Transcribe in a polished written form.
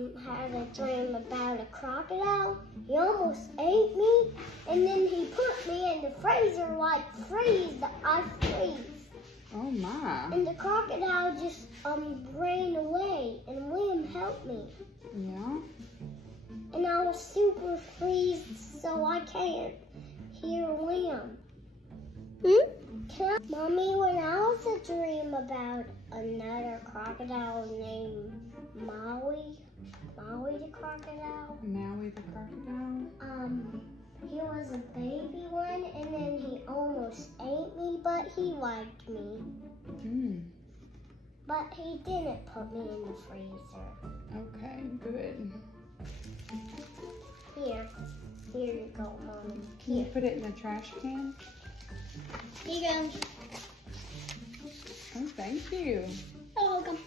Had a dream about a crocodile. He almost ate me, and then he put me in the freezer like freeze. I freeze. Oh my. And the crocodile just ran away, and William helped me. Yeah. And I was super freezed, so I can't hear William. Mommy, when I was a dream about another crocodile named Maui the crocodile. Maui the crocodile? He was a baby one, and then he almost ate me, but he liked me. But he didn't put me in the freezer. Okay, good. Here you go, Mommy. Can you put it in the trash can? Here you go. Oh, thank you. You're welcome.